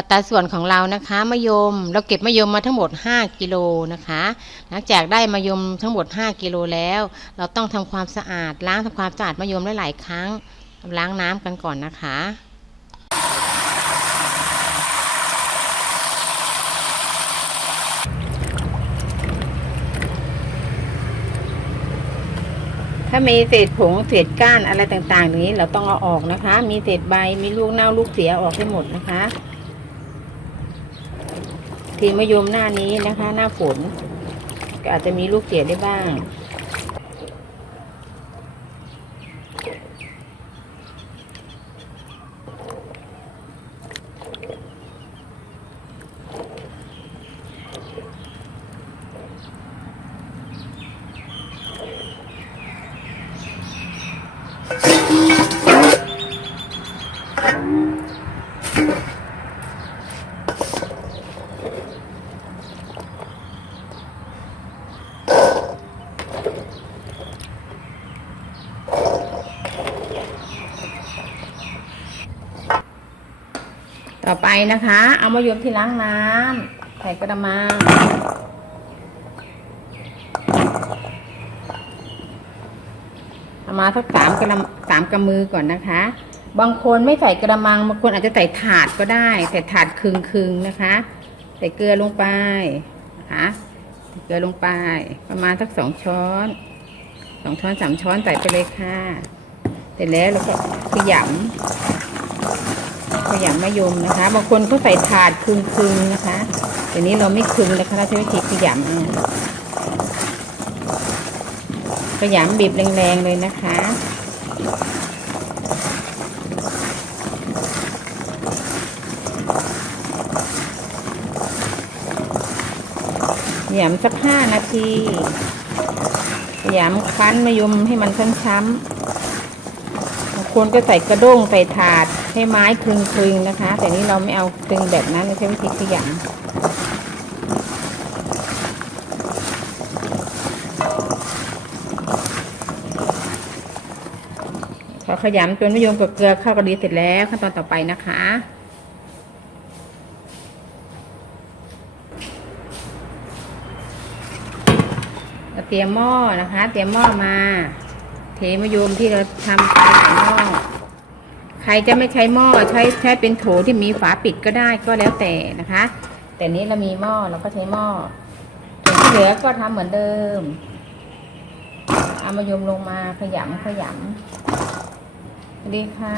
อัตราส่วนของเรานะคะมะยมเราเก็บมะยมมาทั้งหมด 5กิโลนะคะหลังจากได้มะยมทั้งหมด 5กิโลแล้ว เราต้องทำความสะอาด ล้างทำความสะอาดมะยมหลายๆครั้ง ล้างน้ำกันก่อนนะคะถ้ามีเศษผงเศษก้านอะไรต่างๆอย่างนี้เราต้องเอาออกนะคะ มีเศษใบมีลูกเน่าลูกเสียออกให้หมดนะคะ ทีมะยมหน้านี้นะคะ หน้าฝนก็อาจจะมีลูกเสียได้บ้าง ต่อไปนะคะ เอามะยมที่ล้างน้ำใส่กระมังเอามาสักสามกระมสามกำมือก่อนนะคะ บางคนไม่ใส่กระมังบางคนอาจจะใส่ถาดก็ได้ใส่ถาดครึ่งๆนะคะ ใส่เกลือลงไปนะคะใส่เกลือลงไป ประมาณสักสองช้อนสองช้อนสามช้อนใส่ไปเลยค่ะ เสร็จแล้วเราก็ขยำ ขยำมะยมนะคะบางคนเขาใส่ถาดคึงๆนะคะแต่นี้เราไม่คึงนะคะเราใช้วิธีขยำเอาขยำบีบแรงๆเลยนะคะขยำสักห้านาทีขยำคั้นมะยมให้มันช้ำๆบางคนก็ใส่กระด้งใส่ถาด ให้ไม้คลึงๆนะคะ แต่นี้เราไม่เอาคลึงแบบนั้นใช้วิธีขยำพอขยำจนมะยมกับเกลือเข้ากันดีเสร็จแล้วขั้นตอนต่อไปนะคะเตรียมหม้อนะคะ เตรียมหม้อมา เทมะยมที่เราทำใส่หม้อ รจะไม่ใช้หม้อใช้ใช้เป็นโถที่มีฝาปิดก็ได้ก็แล้วแต่นะคะ แต่นี้เรามีหม้อเราก็ใช้หม้อส่วนที่เหลือก็ทำเหมือนเดิมเอามายมลงมาขยำขยำสวัสดีค่ะ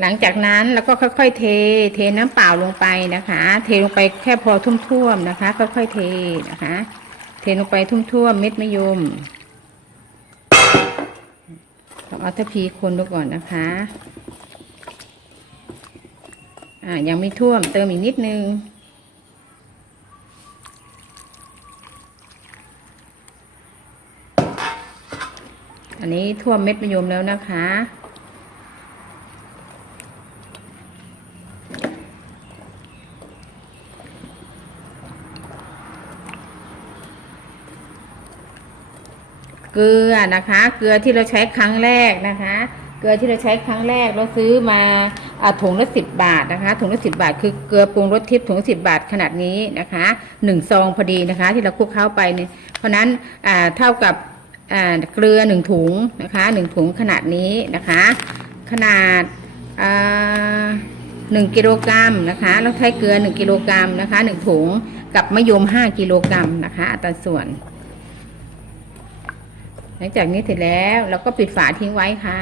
หลังจากนั้นเราก็ค่อย ๆ เท เทน้ำเปล่าลงไปนะคะ เทลงไปแค่พอทุ่วมๆนะคะ ค่อยๆเทนะคะ เทลงไปทุ่วมๆเม็ดมะยมเอาทัพพีคนดูก่อนนะคะอ่ายังไม่ท่วมเติมอีกนิดนึงอันนี้ท่วมเม็ดมะยมแล้วนะคะ เกลือนะคะ เกลือที่เราใช้ครั้งแรกนะคะ เกลือที่เราใช้ครั้งแรกเราซื้อมาอถุงละสิบบาทนะคะถุงละสิบาท คือเกลือปรุงรสทิพย์ถุงละสิบาทขนาดนี้นะคะหนึ่งซองพอดีนะคะ ที่เราคลุกเข้าไปเนี่ยเพราะนั้นเท่ากับเกลือหนึ่งถุงนะคะหนึ่งถุงขนาดนี้นะคะ ขนาดหนึ่งกิโลกรัมนะคะเราใช้เกลือหนึ่งกิโลกรัมนะคะหนึ่งถุงกับมะยมห้ากิโลกรัมนะคะอัตราส่วน หลังจากนี้เสร็จแล้วเราก็ปิดฝาทิ้งไว้ค่ะ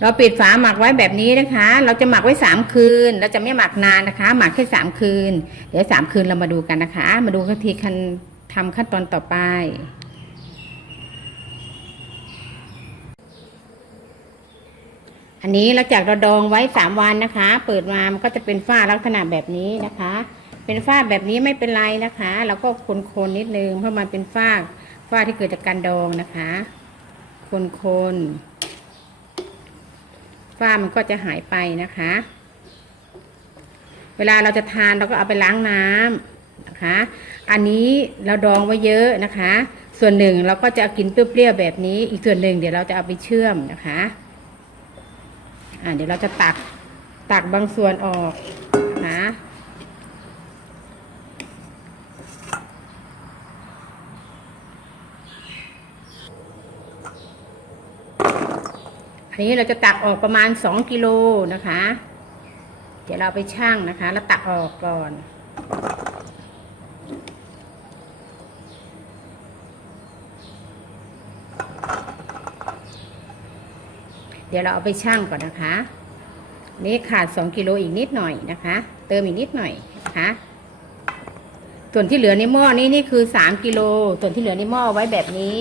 เราปิดฝาหมักไว้แบบนี้นะคะ เราจะหมักไว้สามคืน เราจะไม่หมักนานนะคะ หมักแค่สามคืน เดี๋ยวสามคืนเรามาดูกันนะคะ มาดูขั้นทีขั้นทำขั้นตอนต่อไปอันนี้หลังจากเราดองไว้สามวันนะคะ เปิดมามันก็จะเป็นฝ้าลักษณะแบบนี้นะคะ เป็นฝ้าแบบนี้ไม่เป็นไรนะคะเราก็คนๆนิดนึงเพราะมันเป็นฝ้าฝ้าที่เกิดจากการดองนะคะ คนๆฝ้ามันก็จะหายไปนะคะ เวลาเราจะทานเราก็เอาไปล้างน้ำนะคะ อันนี้เราดองไว้เยอะนะคะ ส่วนหนึ่งเราก็จะกินเปรี้ยวๆแบบนี้ อีกส่วนหนึ่งเดี๋ยวเราจะเอาไปเชื่อมนะคะอ่าเดี๋ยวเราจะตักตักบางส่วนออกนะคะ อันนี้เราจะตักออกประมาณสองกิโลนะคะ เดี๋ยวเราไปชั่งนะคะ แล้วตักออกก่อนเดี๋ยวเราเอาไปชั่งก่อนนะคะ นี่ขาดสองกิโลอีกนิดหน่อยนะคะ เติมอีกนิดหน่อยนะคะ ส่วนที่เหลือในหม้อนี้นี่คือสามกิโล ส่วนที่เหลือในหม้อไว้แบบนี้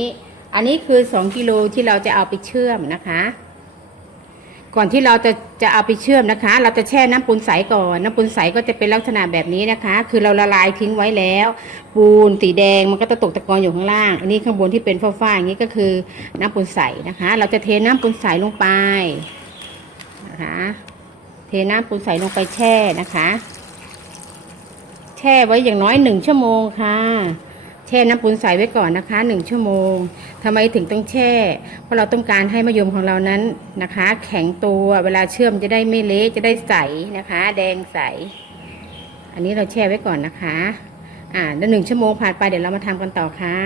อันนี้คือสองกิโลที่เราจะเอาไปเชื่อมนะคะ ก่อนที่เราจะจะเอาไปเชื่อมนะคะ เราจะแช่น้ำปูนใสก่อน น้ำปูนใสก็จะเป็นลักษณะแบบนี้นะคะ คือเราละลายทิ้งไว้แล้ว ปูนสีแดงมันก็จะตกตะกอนอยู่ข้างล่าง อันนี้ข้างบนที่เป็นฟ้าๆอย่างนี้ก็คือน้ำปูนใสนะคะ เราจะเทน้ำปูนใสลงไปนะคะ เทน้ำปูนใสลงไปแช่นะคะ แช่ไว้อย่างน้อยหนึ่งชั่วโมงค่ะ ช่น้ำปูนใสไว้ก่อนนะคะหนึ่งชั่วโมงทำไมถึงต้องแช่ เพราะเราต้องการให้มะยมของเรานั้นนะคะ แข็งตัวเวลาเชื่อมจะได้ไม่เละจะได้ใสนะคะ แดงใส อันนี้เราแช่ไว้ก่อนนะคะ อ่าแล้วหนึ่งชั่วโมงผ่านไปเดี๋ยวเรามาทำกันต่อค่ะ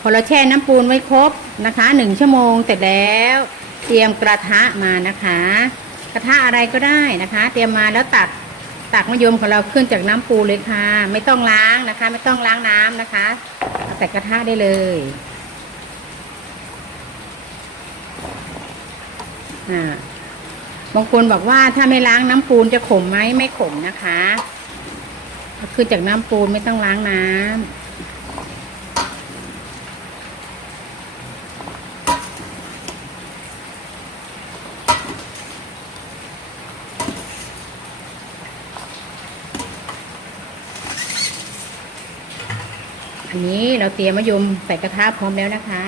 พอเราแช่น้ำปูนไว้ครบนะคะหนึ่งชั่วโมงเสร็จแล้ว เตรียมกระทะมานะคะ กระทะอะไรก็ได้นะคะ เตรียมมาแล้วตัก ตักมะยมของเราขึ้นจากน้ำปูเลยค่ะ ไม่ต้องล้างนะคะ ไม่ต้องล้างน้ำนะคะเอาใส่กระทะได้เลยอ่าบางคนบอกว่าถ้าไม่ล้างน้ำปูนจะขมไหมไม่ขมนะคะเอาขึ้นจากน้ำปูนไม่ต้องล้างน้ำ นี้เราเตรียมมะยมใส่กระทะพร้อมแล้วนะคะ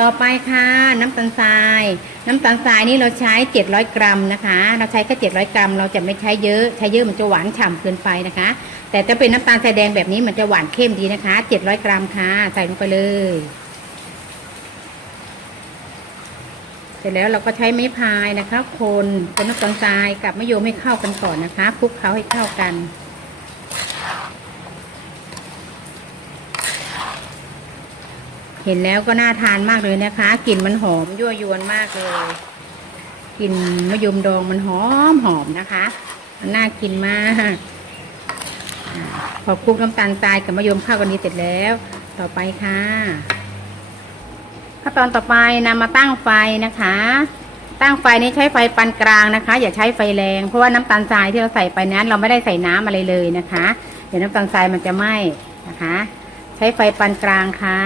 ต่อไปค่ะน้ำตาลทราย น้ำตาลทรายนี่เราใช้ 700 กรัมนะคะ เราใช้แค่700 กรัม เราจะไม่ใช้เยอะใช้เยอะมันจะหวานฉ่ำเกินไปนะคะ แต่ถ้าเป็นน้ำตาลทรายแดงแบบนี้มันจะหวานเข้มดีนะคะ 700 กรัมค่ะใส่ลงไปเลย เสร็จแล้วเราก็ใช้ไม้พายนะคะ คนเป็นน้ำตาลทรายกับมะยมให้เข้ากันก่อนนะคะคลุกเคล้าให้เข้ากัน เห็นแล้วก็น่าทานมากเลยนะคะกลิ่นมันหอมยั่วยวนมากเลยกลิ่นมะยมดองมันหอมหอมนะคะมันน่ากินมากพอคลุกน้ำตาลทรายกับมะยมข้าวกันดีเสร็จแล้ว ต่อไปค่ะขั้นตอนต่อไปนำมาตั้งไฟนะคะ ตั้งไฟนี้ใช้ไฟปานกลางนะคะ อย่าใช้ไฟแรงเพราะว่าน้ำตาลทรายที่เราใส่ไปนั้น เราไม่ได้ใส่น้ำอะไรเลยนะคะ เดี๋ยวน้ำตาลทรายมันจะไหม้นะคะ ใช้ไฟปานกลางค่ะ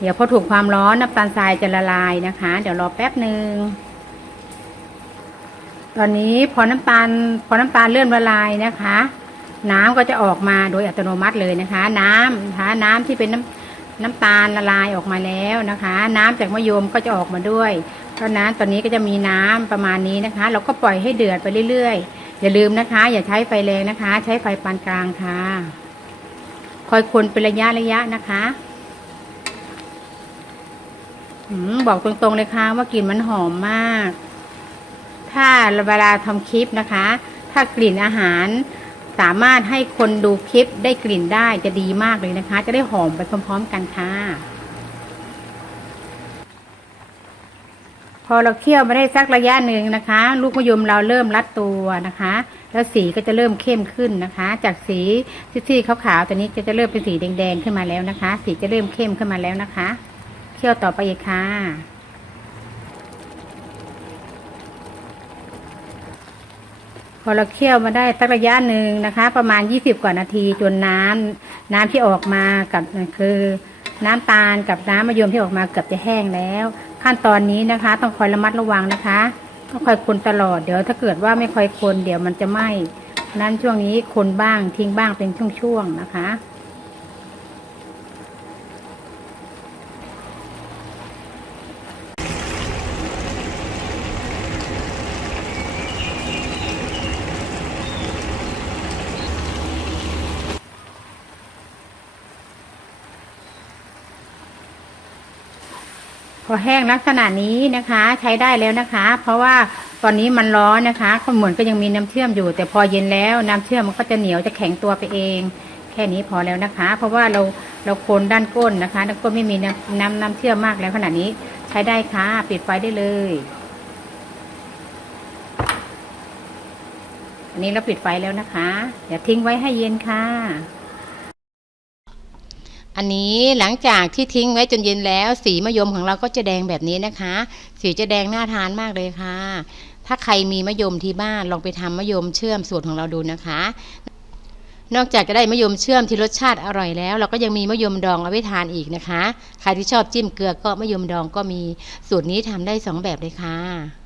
เดี๋ยวพอถูกความร้อนน้ำตาลทรายจะละลายนะคะ เดี๋ยวรอแป๊บหนึ่งตอนนี้พอน้ำตาลพอน้ำตาลเลื่อนละลายนะคะ น้ำก็จะออกมาโดยอัตโนมัติเลยนะคะ น้ำนะคะน้ำที่เป็นน้ำน้ำตาลละลายออกมาแล้วนะคะ น้ำจากมะยมก็จะออกมาด้วย เพราะนั้นตอนนี้ก็จะมีน้ำประมาณนี้นะคะ เราก็ปล่อยให้เดือดไปเรื่อยๆ อย่าลืมนะคะ อย่าใช้ไฟแรงนะคะ ใช้ไฟปานกลางค่ะ คอยคนเป็นระยะระยะนะคะ บอกตรงๆเลยค่ะว่ากลิ่นมันหอมมาก ถ้าเวลาทำคลิปนะคะ ถ้ากลิ่นอาหารสามารถให้คนดูคลิปได้กลิ่นได้จะดีมากเลยนะคะ จะได้หอมไปพร้อม ๆ กันค่ะ พอเราเคี่ยวมาได้สักระยะหนึ่งนะคะ ลูกมะยมเราเริ่มรัดตัวนะคะ แล้วสีก็จะเริ่มเข้มขึ้นนะคะ จากสีซีดๆขาวๆตอนนี้ก็จะเริ่มเป็นสีแดงๆขึ้นมาแล้วนะคะ สีจะเริ่มเข้มขึ้นมาแล้วนะคะ เคี่ยวต่อไปอีกค่ะ พอเราเคี่ยวมาได้สักระยะหนึ่งนะคะ ประมาณ20กว่านาทีจนน้ำน้ำที่ออกมากับคือน้ำตาลกับน้ำมะยมที่ออกมาเกือบจะแห้งแล้ว ขั้นตอนนี้นะคะ ต้องคอยระมัดระวังนะคะต้องคอยคนตลอดเดี๋ยวถ้าเกิดว่าไม่คอยคนเดี๋ยวมันจะไหม้นั้นช่วงนี้คนบ้างทิ้งบ้างเป็นช่วงๆนะคะ อแห้งลักษณะนี้นะคะใช้ได้แล้วนะคะ เพราะว่าตอนนี้มันร้อนนะคะก็เหมือนก็ยังมีน้ำเชื่อมอยู่ แต่พอเย็นแล้วน้ำเชื่อมมันก็จะเหนียวจะแข็งตัวไปเอง แค่นี้พอแล้วนะคะ เพราะว่าเราเราคนด้านก้นนะคะด้านก้นไม่มีน้ำน้ำน้ำเชื่อมมากแล้วขนาดนี้ใช้ได้ค่ะปิดไฟได้เลย อันนี้เราปิดไฟแล้วนะคะอย่าทิ้งไว้ให้เย็นค่ะ อันนี้หลังจากที่ทิ้งไว้จนเย็นแล้ว สีมะยมของเราก็จะแดงแบบนี้นะคะ สีจะแดงน่าทานมากเลยค่ะ ถ้าใครมีมะยมที่บ้านลองไปทำมะยมเชื่อมสูตรของเราดูนะคะ นอกจากจะได้มะยมเชื่อมที่รสชาติอร่อยแล้ว เราก็ยังมีมะยมดองเอาไว้ทานอีกนะคะ ใครที่ชอบจิ้มเกลือก็มะยมดองก็มีสูตรนี้ทำได้สองแบบเลยค่ะ